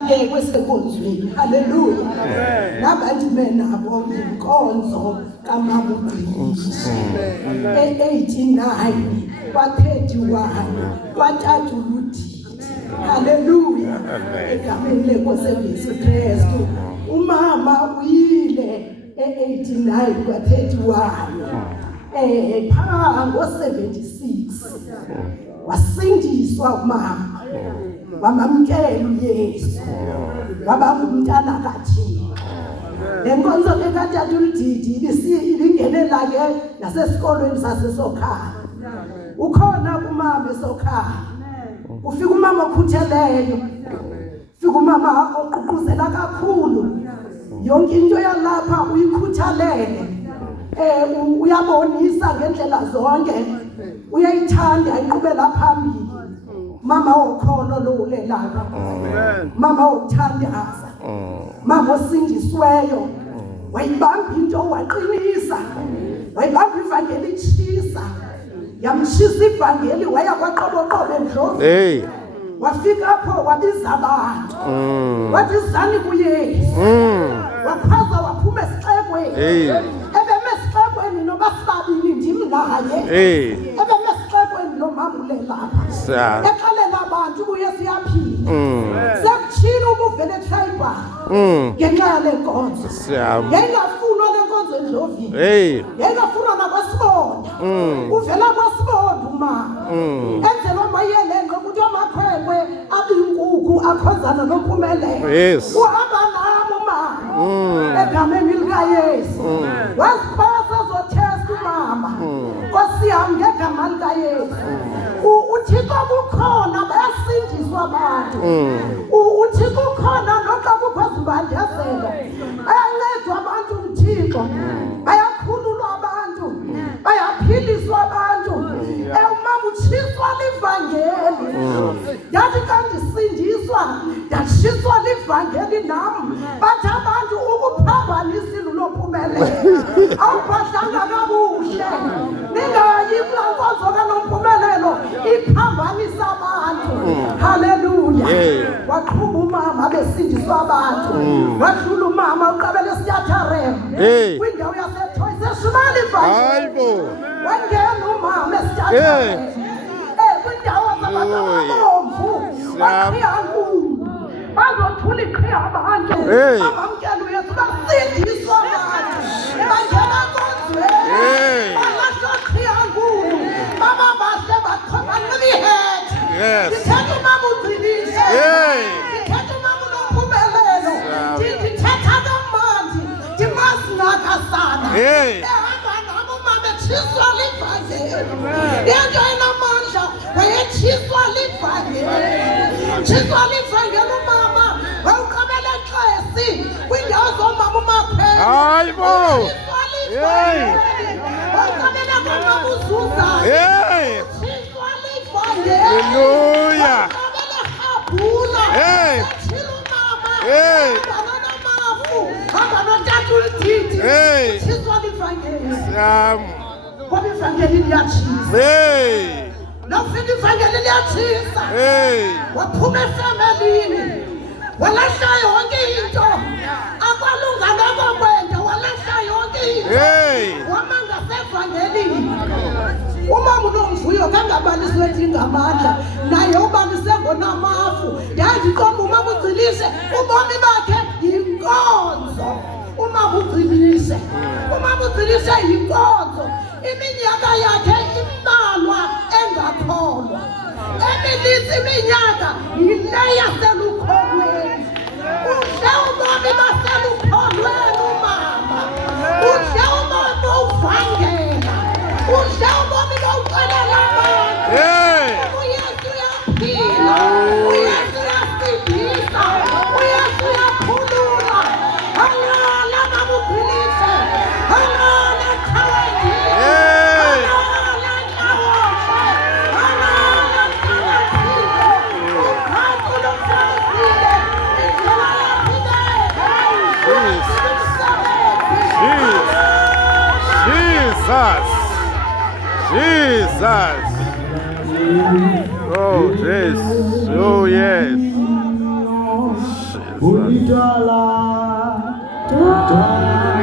kwesenkonzweni. Haleluya. Nabantu benabo inkonzo kaMabugqisi. 89 kwa31 kwaThathu Ludidi. Haleluya. Egameni leNkosi Yesu Kristu. Umama uyile 89 kwa31. Phaa ngo-76 wasindiswa umama. Wamamkela uYesu. Waba ngumntana kaThixo. Lenkonzo kaThathu Ludidi ibingenela ke nasesikolweni saseSokhaya. Ukhona kumama eSokhaya. Ufika umama okhutheleyo. Ufika umama oququzela kakhulu. Yonke into yalapha uyikhuthalele. Uyabonisa ngendlela zonke. Uyayithanda iqhubela phambili. Mama okholo lo lelapha. Mama othandaza. Mama osindisweyo. Wayibamba into waqinisa. Wayibamba ivangeli itshisa. Yamshisa ivangeli waya kwaqoboqobo endlovu. Wafika apho wabiza abantu. Wathi zani kuYesu. Wachaza waphuma esixekweni. Ebeme esixekweni noba sibabili ndim naye. Ebeme esixekweni nomamulelapha. Exelela abantu uYesu yaphila. Sekutshila ubuvele eThayibha. Ngenxa yale nkonzo. Yayingafunwa le nkonzo endlovini. Yayingafunwa nakwasibonda. Uvela kwasibonda umama. Enzelwa mayelenge ukuthi amakhwenkwe abinkukhu akhonzana noMpumelelo. Uhamba nabo umama. Egameni likaYesu. Wasipasa zothesta umama. Nkosi yami ngegama likaYesu. uThixo kukhona bayasindiswa abantu. uThixo kukhona noxa kukho zibandezelo. Bayancedwa abantu uThixo. Bayakhululwa abantu. Bayaphiliswa abantu. Umama utshiswa livangeli. Yathi xa ndisindiswa ndatshiswa livangeli nam. Bathi abantu ukuphambanisile uNompumelelo. Awuphahlanga kakuhle. Ningayi kulaa nkonzo kaNompumelelo iphambanisa abantu. Haleluya. Waqhuba umama besindiswa abantu. Wadlula umama uqabele eSiyatharem. Kwindawo yaseThoyisa eshumala ivangeli. Wangena umama eSiyatharem. Kwindawo zabantu ababomvu. Baqhiya nkulu. Bazothula iqhiya abantu. Abamkela uYesu basindiswa abantu. Bangena enkonzweni. Balahla iqhiya nkulu. Baba bahle baqhoba nemihethi. Ndithetha umama ugcinise. Ndithetha umama uNompumelelo. Ndithetha kamandi. Ndimazi nakasana. Ehamba nabo umama etshiswa livangeli. Into enamandla wayetshiswa livangeli. Tshiswa livangeli umama. Wawuqabela eXesi. Kwindawo zomama umaphela. Tshiswa livangeli. Wawuqabela kamama uZuzayo. Tshiswa livangeli. Hallelujah. Wawuqabela eRhabula. Tshila umama. Hamba noNamafu. Hamba noThathu Ludidi. Tshiswa livangeli. Ngoba ivangeli liyatshisa. Nofika ivangeli liyatshisa. Waphuma efemelini. Walahla yonke into. Akwalunga nokokwenda. Walahla yonke into. Wama ngasevangelini. Umama uNomvuyo kangabaliswe ngamandla. Naye ubalise ngoNamafu. Yandiqomba umama ugcilise. Ubomi bakhe yinkonzo. Umama ugcilise. Umama ugcilise yinkonzo. Iminyaka yakhe imbalwa engakholwa. Eminintsi iminyaka yile yaselukholweni. Uhle ubomi baselukholweni umama. Uhle ubomi uvangela. Uhle ubomi bawuxelela abantu. uYesu uyaphila. uYesu uyasindisa. uYesu uyakhulula. Halala mamugcilise. Halala eqhaweni. Halala enhlawoshe. Halala eqhakathile. Uphansi ulumsebenzile. Indlela yaphileka. Jesus. Oh, Jesus. Oh, yes. Unitwala, twala.